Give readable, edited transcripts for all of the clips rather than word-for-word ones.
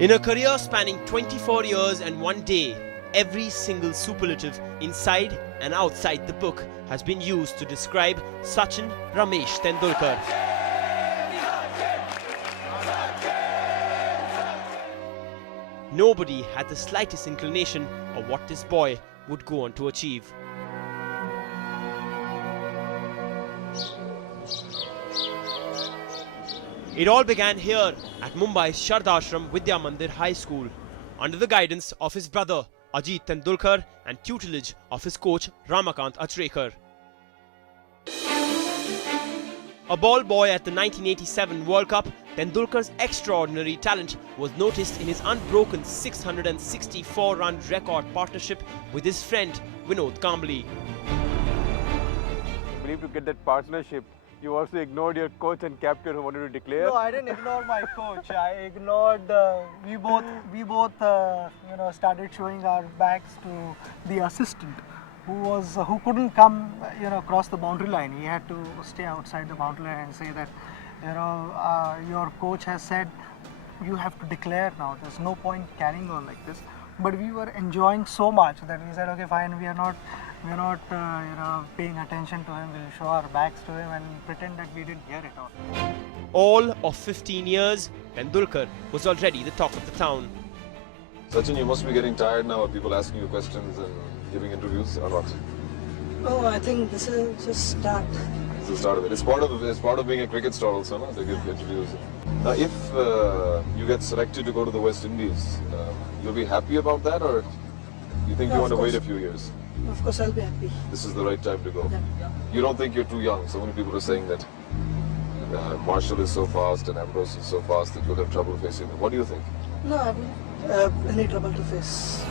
In a career spanning 24 years and 1 day, every single superlative inside and outside the book has been used to describe Sachin Ramesh Tendulkar. Nobody had the slightest inclination of what this boy would go on to achieve. It all began here at Mumbai's Shardashram Vidya Mandir High School, under the guidance of his brother Ajit Tendulkar and tutelage of his coach Ramakant Achrekar. A ball boy at the 1987 World Cup, Tendulkar's extraordinary talent was noticed in his unbroken 664-run record partnership with his friend Vinod Kambli. I believe to get that partnership, you also ignored your coach and captain who wanted to declare. No, I didn't ignore my coach. I ignored. We both started showing our backs to the assistant, who couldn't come, cross the boundary line. He had to stay outside the boundary line and say that, your coach has said you have to declare now. There's no point carrying on like this. But we were enjoying so much that we said, okay, fine, we're not paying attention to him. We'll show our backs to him and pretend that we didn't hear it all. All of 15 years, Tendulkar was already the talk of the town. Sachin, you must be getting tired now of people asking you questions and giving interviews, or not? No, I think this is just start. It's the start of it. It's part of being a cricket star also, no? They give interviews. Now, if you get selected to go to the West Indies, you'll be happy about that, or you think you want to wait a few years? Of course, I'll be happy. This is the right time to go. Yeah. You don't think you're too young? So many people are saying that Marshall is so fast and Ambrose is so fast that you'll have trouble facing them. What do you think? No, I don't have any trouble to face.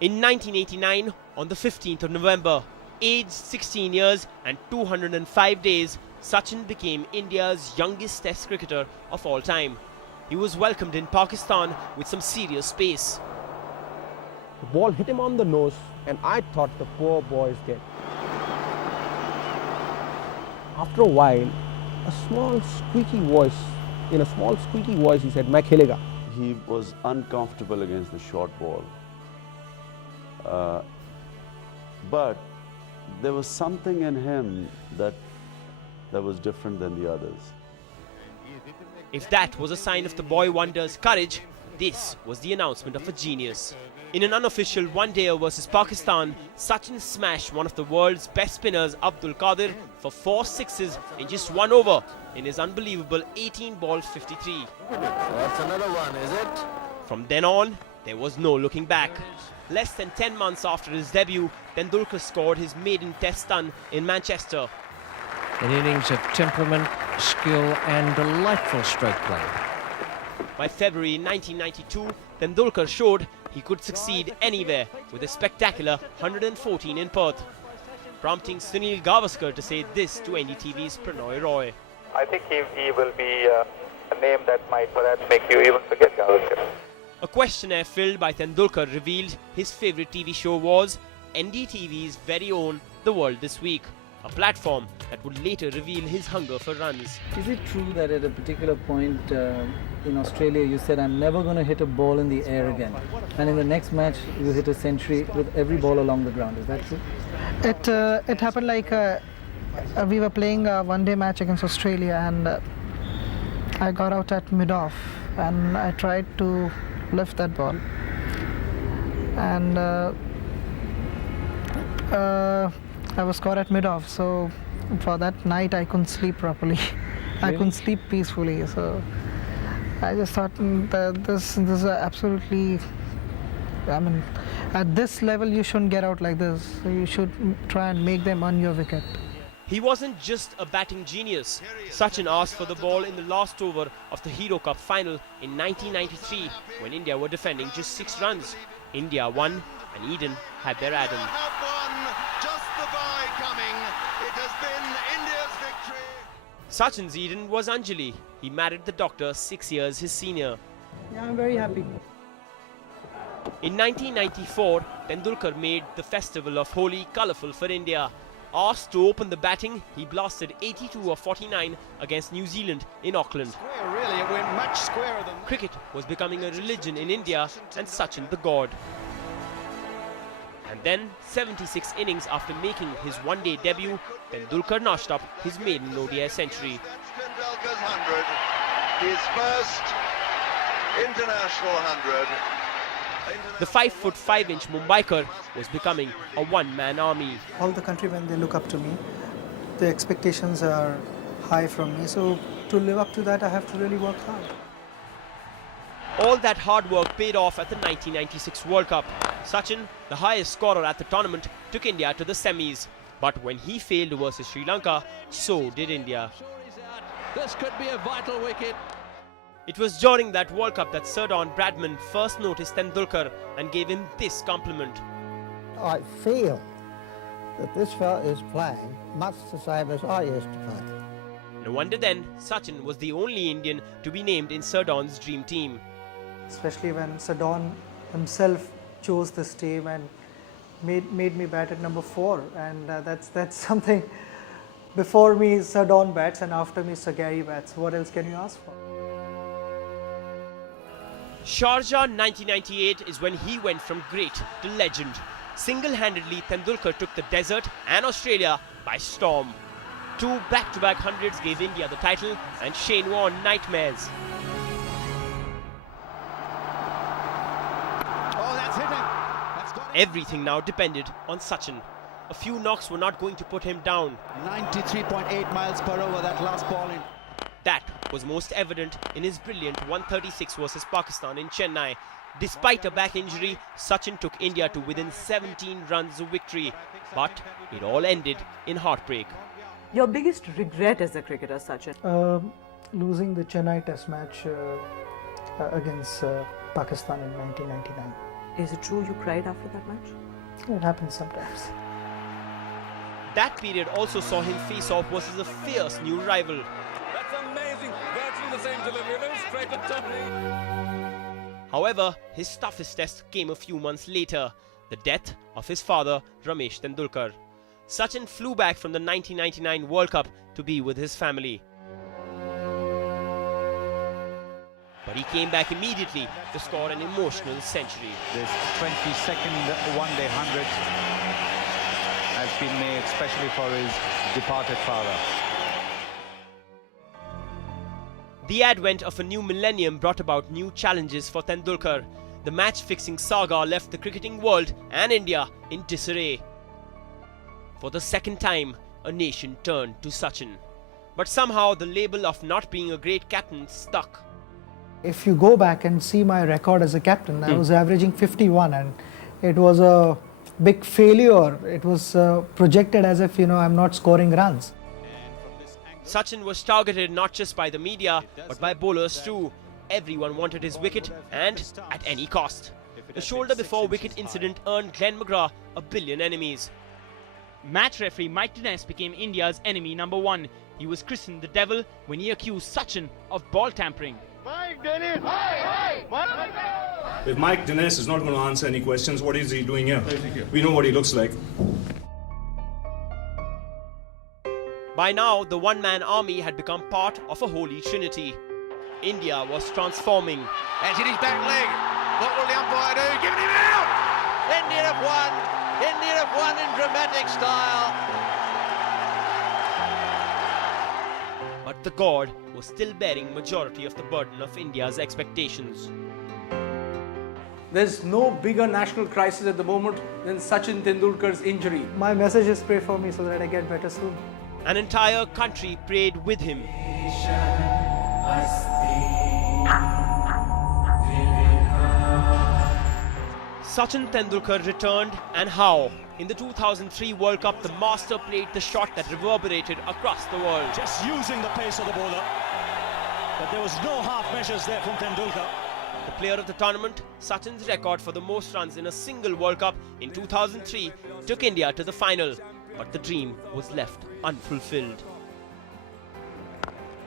In 1989, on the 15th of November, aged 16 years and 205 days, Sachin became India's youngest Test cricketer of all time. He was welcomed in Pakistan with some serious pace. The ball hit him on the nose, and I thought the poor boy is dead. After a while, in a small squeaky voice, he said, "Main khelega." He was uncomfortable against the short ball. But there was something in him that was different than the others. If that was a sign of the boy wonder's courage, this was the announcement of a genius. In an unofficial one-dayer versus Pakistan, Sachin smashed one of the world's best spinners, Abdul Qadir, for 4 sixes in just 1 over in his unbelievable 18-ball 53. That's another one, is it? From then on, there was no looking back. Less than 10 months after his debut, Tendulkar scored his maiden Test ton in Manchester. An innings of temperament, skill and delightful stroke play. By February 1992, Tendulkar showed he could succeed anywhere with a spectacular 114 in Perth, prompting Sunil Gavaskar to say this to NDTV's Pranoy Roy. I think he will be a name that might perhaps make you even forget Gavaskar. A questionnaire filled by Tendulkar revealed his favourite TV show was NDTV's very own The World This Week, a platform that would later reveal his hunger for runs. Is it true that at a particular point in Australia you said, "I'm never going to hit a ball in the air again," and in the next match you hit a century with every ball along the ground? Is that true? It happened like we were playing a one-day match against Australia, and I got out at mid-off and I tried to lift that ball, and I was caught at mid-off. So for that night I couldn't sleep properly. I couldn't sleep peacefully. So I just thought that this is absolutely, I mean, at this level you shouldn't get out like this. You should try and make them earn your wicket. He wasn't just a batting genius. Sachin asked for the ball in the last over of the Hero Cup final in 1993 when India were defending just 6 runs. India won and Eden had their Adam. Sachin's Eden was Anjali. He married the doctor 6 years his senior. Yeah, I'm very happy. In 1994, Tendulkar made the festival of Holi colourful for India. Asked to open the batting, he blasted 82 of 49 against New Zealand in Auckland. Really, it went much squarer than that. Cricket was becoming a religion in India and Sachin the god. And then, 76 innings after making his one-day debut, Tendulkar notched up his maiden ODI century. Tendulkar's 100, his first international 100. The 5'5" Mumbaiker was becoming a one-man army. All the countrymen, they look up to me. The expectations are high from me, so to live up to that, I have to really work hard. All that hard work paid off at the 1996 World Cup. Sachin, the highest scorer at the tournament, took India to the semis. But when he failed versus Sri Lanka, so did India. This could be a vital wicket. It was during that World Cup that Sir Don Bradman first noticed Tendulkar and gave him this compliment. I feel that this fellow is playing much the same as I used to play. No wonder then, Sachin was the only Indian to be named in Sir Don's dream team. Especially when Sir Don himself chose this team and made me bat at number 4, and that's something. Before me Sir Don bats and after me Sir Gary bats. What else can you ask for? Sharjah 1998 is when he went from great to legend. Single-handedly, Tendulkar took the desert and Australia by storm. 2 back-to-back hundreds gave India the title, and Shane Warne nightmares. Oh, that's hitting. Everything now depended on Sachin. A few knocks were not going to put him down. 93.8 miles per hour, that last ball in. That was most evident in his brilliant 136 versus Pakistan in Chennai. Despite a back injury, Sachin took India to within 17 runs of victory. But it all ended in heartbreak. Your biggest regret as a cricketer, Sachin? Losing the Chennai Test match against Pakistan in 1999. Is it true you cried after that match? It happens sometimes. That period also saw him face off versus a fierce new rival. That's amazing. Virtually the same delivery. Straight to top. However, his toughest test came a few months later, the death of his father, Ramesh Tendulkar. Sachin flew back from the 1999 World Cup to be with his family. But he came back immediately to score an emotional century. This 22nd one-day 100 has been made especially for his departed father. The advent of a new millennium brought about new challenges for Tendulkar. The match-fixing saga left the cricketing world and India in disarray. For the second time, a nation turned to Sachin. But somehow the label of not being a great captain stuck. If you go back and see my record as a captain, I was averaging 51, and it was a big failure. It was projected as if, I'm not scoring runs. Sachin was targeted not just by the media, but by bowlers too. Everyone wanted his wicket, and at any cost. The shoulder before wicket incident earned Glenn McGrath a billion enemies. Match referee Mike Dennis became India's enemy number 1. He was christened the devil when he accused Sachin of ball tampering. Mike Dennis! If Mike Dennis is not going to answer any questions, what is he doing here? We know what he looks like. By now, the one-man army had become part of a holy trinity. India was transforming. As in his back leg. What will the umpire do? Giving him out! India have won! India have won in dramatic style. But the god was still bearing majority of the burden of India's expectations. There's no bigger national crisis at the moment than Sachin Tendulkar's injury. My message is pray for me so that I get better soon. An entire country prayed with him. Sachin Tendulkar returned, and how? In the 2003 World Cup, the master played the shot that reverberated across the world. Just using the pace of the bowler. But there was no half measures there from Tendulkar. The player of the tournament, Sachin's record for the most runs in a single World Cup in 2003 took India to the final, but the dream was left unfulfilled.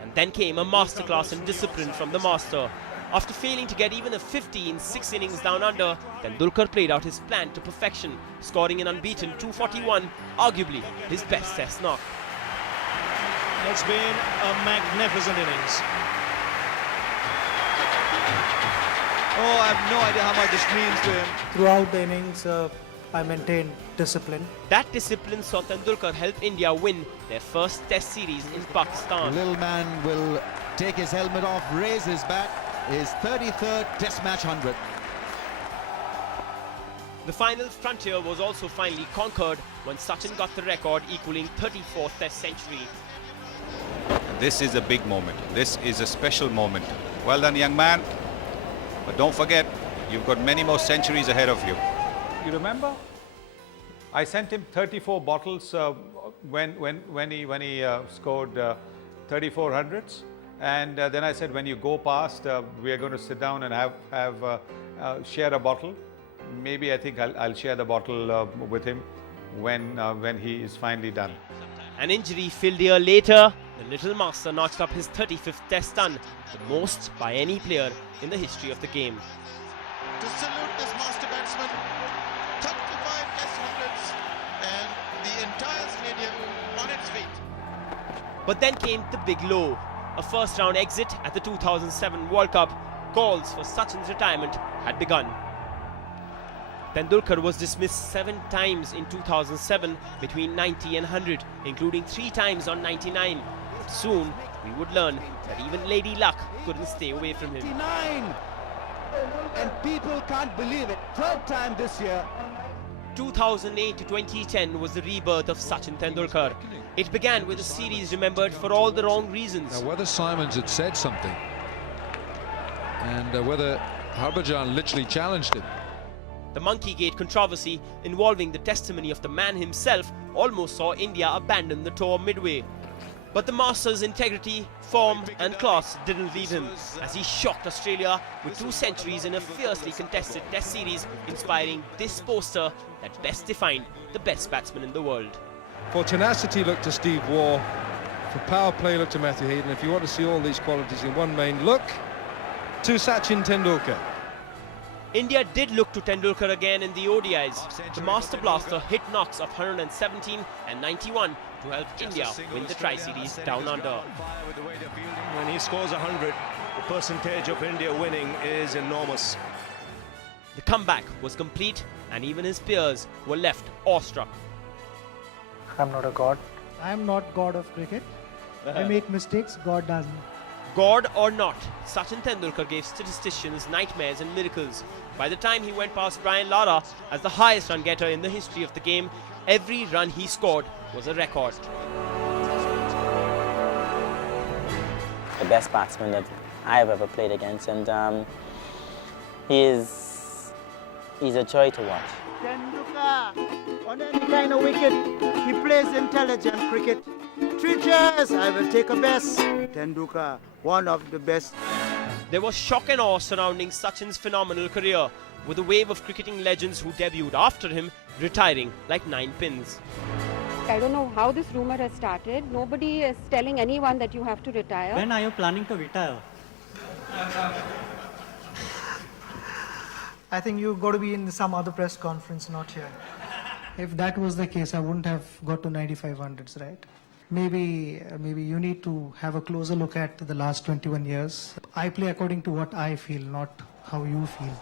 And then came a masterclass in discipline from the master. After failing to get even a 50 in 6 innings down under, Tendulkar played out his plan to perfection, scoring an unbeaten 241, arguably his best test knock. It's been a magnificent innings. Oh, I have no idea how much this means to him. Throughout the innings, I maintained discipline. That discipline saw Tendulkar help India win their first test series in Pakistan. The little man will take his helmet off, raise his bat, his 33rd test match 100. The final frontier was also finally conquered when Sachin got the record equaling 34th test century. This is a big moment. This is a special moment. Well done, young man. But don't forget, you've got many more centuries ahead of you. You remember? I sent him 34 bottles when he scored 34 hundreds. And then I said, when you go past, we are going to sit down and share a bottle. Maybe I think I'll share the bottle with him when he is finally done. An injury-filled year later, the little master notched up his 35th test run, the most by any player in the history of the game. To salute this master batsman, 35 test hundreds and the entire stadium on its feet. But then came the big low. A first-round exit at the 2007 World Cup. Calls for Sachin's retirement had begun. Tendulkar was dismissed 7 times in 2007 between 90 and 100, including 3 times on 99. But soon, we would learn that even Lady Luck couldn't stay away from him. 99! And people can't believe it. 3rd time this year. 2008 to 2010 was the rebirth of Sachin Tendulkar. It began with a series remembered for all the wrong reasons. Now, whether Simons had said something and whether Harbhajan literally challenged him. The Monkey Gate controversy involving the testimony of the man himself almost saw India abandon the tour midway. But the master's integrity, form and class didn't leave him, as he shocked Australia with 2 centuries in a fiercely contested test series, inspiring this poster that best defined the best batsman in the world. For tenacity, look to Steve Waugh. For power play, look to Matthew Hayden. If you want to see all these qualities in one main, look to Sachin Tendulkar. India did look to Tendulkar again in the ODIs. The Master Blaster hit knocks of 117 and 91 to help India win the Tri-Series down under. When he scores 100, the percentage of India winning is enormous. The comeback was complete and even his peers were left awestruck. I'm not a god. I'm not god of cricket. I make mistakes, God doesn't. God or not, Sachin Tendulkar gave statisticians nightmares and miracles. By the time he went past Brian Lara as the highest run getter in the history of the game, every run he scored was a record. The best batsman that I have ever played against, and he's a joy to watch. Tendulkar, on any kind of wicket, he plays intelligent cricket. 3 cheers, I will take a best. Tendulkar, one of the best. There was shock and awe surrounding Sachin's phenomenal career, with a wave of cricketing legends who debuted after him retiring like 9 pins. I don't know how this rumor has started. Nobody is telling anyone that you have to retire. When are you planning to retire? I think you've got to be in some other press conference, not here. If that was the case, I wouldn't have got to 9500s, right? Maybe you need to have a closer look at the last 21 years. I play according to what I feel, not how you feel.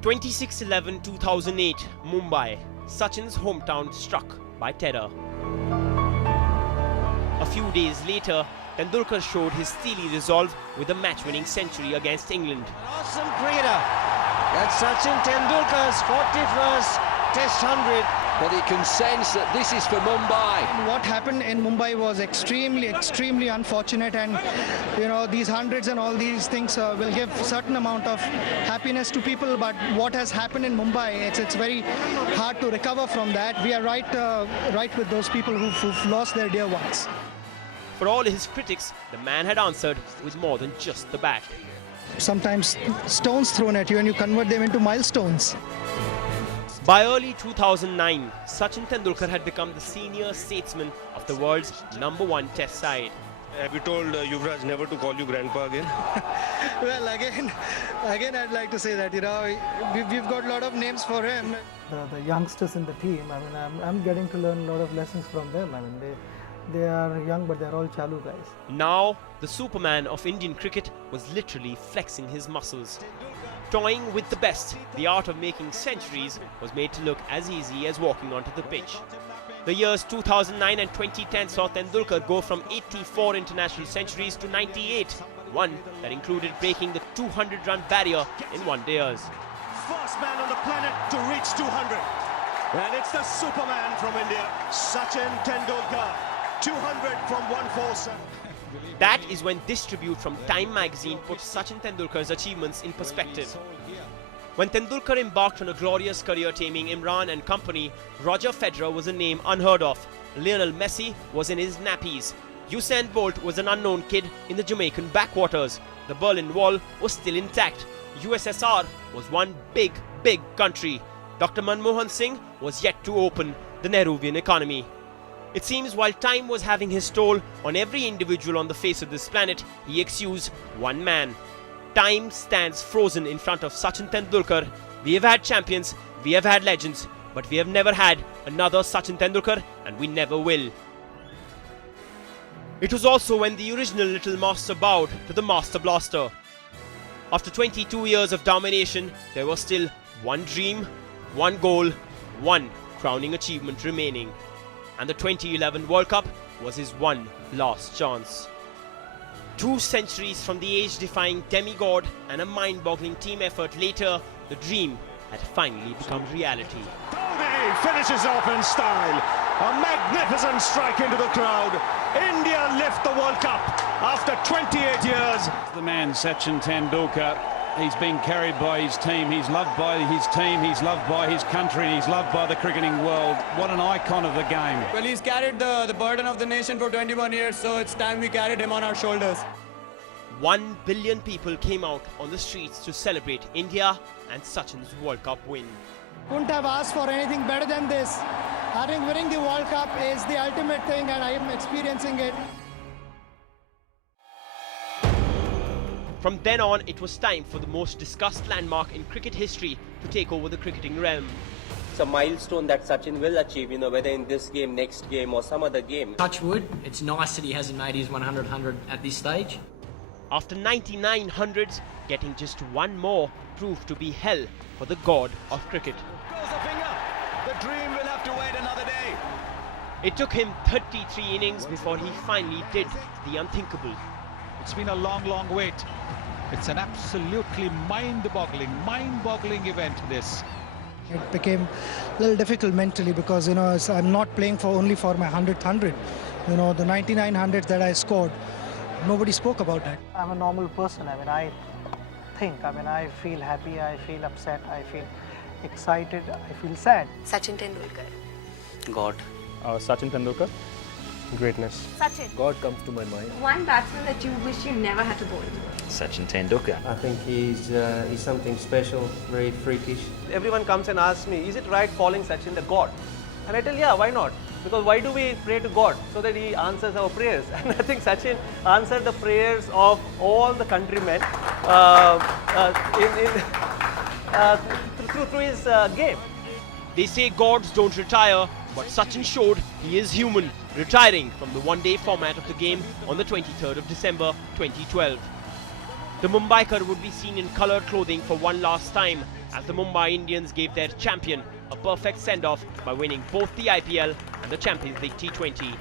26/11/2008, Mumbai, Sachin's hometown struck by terror. A few days later, Tendulkar showed his steely resolve with a match-winning century against England. Awesome cricketer. That's Sachin Tendulkar's 41st Test 100. But he can sense that this is for Mumbai. And what happened in Mumbai was extremely unfortunate, and these hundreds and all these things will give certain amount of happiness to people, but what has happened in Mumbai, it's very hard to recover from that. We are right with those people who've lost their dear ones. For all his critics, the man had answered with more than just the bat. Sometimes stones thrown at you and you convert them into milestones. By early 2009, Sachin Tendulkar had become the senior statesman of the world's #1 test side. Have you told Yuvraj never to call you grandpa again? Well, again, I'd like to say that, you know, we've got a lot of names for him. The youngsters in the team, I mean, I'm getting to learn a lot of lessons from them. I mean, they are young, but they're all chalu guys. Now, the Superman of Indian cricket was literally flexing his muscles. Toying with the best, the art of making centuries was made to look as easy as walking onto the pitch. The years 2009 and 2010 saw Tendulkar go from 84 international centuries to 98, one that included breaking the 200-run barrier in one-dayers. First man on the planet to reach 200. And it's the Superman from India, Sachin Tendulkar. 200 from 147. That is when this tribute from Time magazine put Sachin Tendulkar's achievements in perspective. When Tendulkar embarked on a glorious career taming Imran and company, Roger Federer was a name unheard of. Lionel Messi was in his nappies. Usain Bolt was an unknown kid in the Jamaican backwaters. The Berlin Wall was still intact. USSR was one big, big country. Dr. Manmohan Singh was yet to open the Nehruvian economy. It seems while time was having his toll on every individual on the face of this planet, he excused one man. Time stands frozen in front of Sachin Tendulkar. We have had champions, we have had legends, but we have never had another Sachin Tendulkar, and we never will. It was also when the original Little Master bowed to the Master Blaster. After 22 years of domination, there was still one dream, one goal, one crowning achievement remaining. And the 2011 World Cup was his one last chance. 2 centuries from the age-defying demigod and a mind-boggling team effort later, the dream had finally become reality. He finishes off in style. A magnificent strike into the crowd. India lift the World Cup after 28 years. The man, Sachin Tendulkar, he's been carried by his team. He's loved by his team. He's loved by his country. He's loved by the cricketing world. What an icon of the game. Well, he's carried the burden of the nation for 21 years, so it's time we carried him on our shoulders. 1 billion people came out on the streets to celebrate India and Sachin's World Cup win. Couldn't have asked for anything better than this. I think winning the World Cup is the ultimate thing, and I am experiencing it. From then on, it was time for the most discussed landmark in cricket history to take over the cricketing realm. It's a milestone that Sachin will achieve, whether in this game, next game or some other game. Touch wood, it's nice that he hasn't made his 100 at this stage. After 99 hundreds, getting just one more proved to be hell for the god of cricket. Goes the finger. The dream will have to wait another day. It took him 33 innings before he finally did the unthinkable. It's been a long, long wait. It's an absolutely mind-boggling event, this. It became a little difficult mentally because, I'm not playing only for my 100th 100. The 99 hundred that I scored, nobody spoke about that. I'm a normal person. I feel happy, I feel upset, I feel excited, I feel sad. Sachin Tendulkar. God. Sachin Tendulkar. Greatness. Sachin. God comes to my mind. One batsman that you wish you never had to bowl. Sachin Tendulkar. I think he's something special, very freakish. Everyone comes and asks me, is it right calling Sachin the God? And I tell, yeah, why not? Because why do we pray to God? So that he answers our prayers. And I think Sachin answered the prayers of all the countrymen through his game. They say gods don't retire, but Sachin showed he is human, retiring from the one-day format of the game on the 23rd of December 2012. The Mumbaikar would be seen in coloured clothing for one last time as the Mumbai Indians gave their champion a perfect send-off by winning both the IPL and the Champions League T20.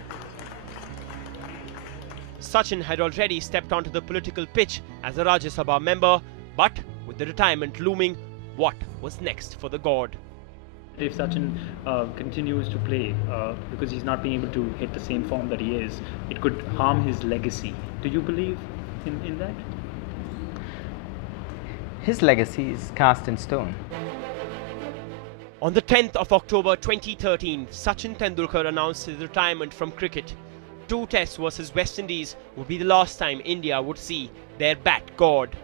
Sachin had already stepped onto the political pitch as a Rajya Sabha member, but with the retirement looming, what was next for the god? If Sachin continues to play because he's not being able to hit the same form that he is, it could harm his legacy. Do you believe in that? His legacy is cast in stone. On the 10th of October 2013, Sachin Tendulkar announced his retirement from cricket. 2 tests versus West Indies would be the last time India would see their bat god.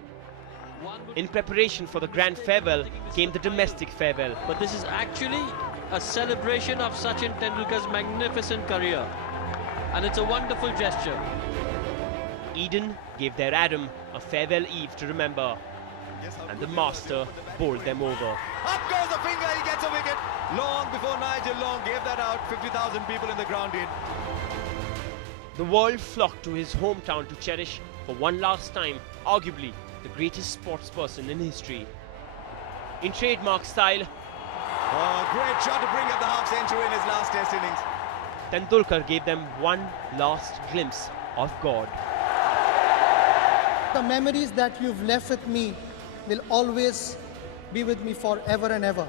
In preparation for the grand farewell came the domestic farewell. But this is actually a celebration of Sachin Tendulkar's magnificent career, and it's a wonderful gesture. Eden gave their Adam a farewell eve to remember, and the master bowled them over. Up goes the finger, he gets a wicket. Long before Nigel Long gave that out, 50,000 people in the ground did. The world flocked to his hometown to cherish, for one last time, arguably the greatest sportsperson in history. In trademark style, oh, great shot to bring up the half century in his last test innings. Tendulkar gave them one last glimpse of God. The memories that you've left with me will always be with me forever and ever.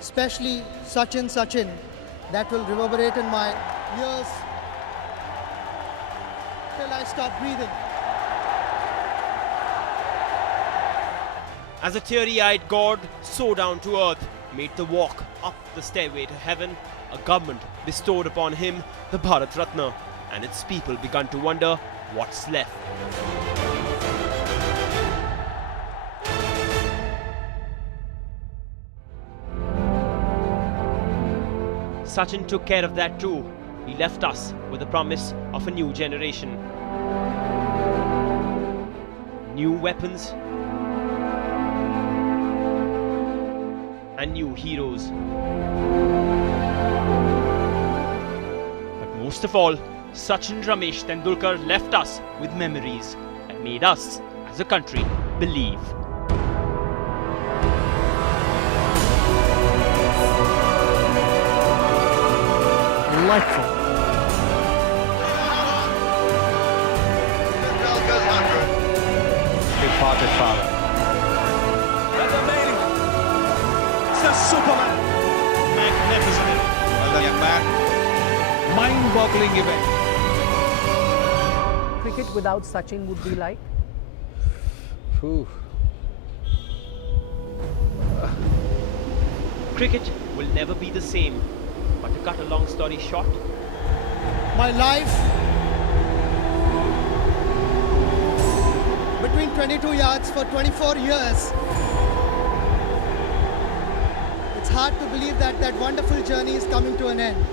Especially Sachin, that will reverberate in my ears till I stop breathing. As a teary-eyed God so down to earth made the walk up the stairway to heaven, a government bestowed upon him the Bharat Ratna, and its people began to wonder what's left. Sachin took care of that too. He left us with the promise of a new generation. New weapons and new heroes. But most of all, Sachin Ramesh Tendulkar left us with memories that made us, as a country, believe. Delightful. Big-hearted father. That's amazing. It's the Superman. Magnificent. Well done, young man. Mind-boggling event. Cricket without Sachin would be like? Cricket will never be the same. But to cut a long story short, My life between 22 yards for 24 years. It's hard to believe that that wonderful journey is coming to an end.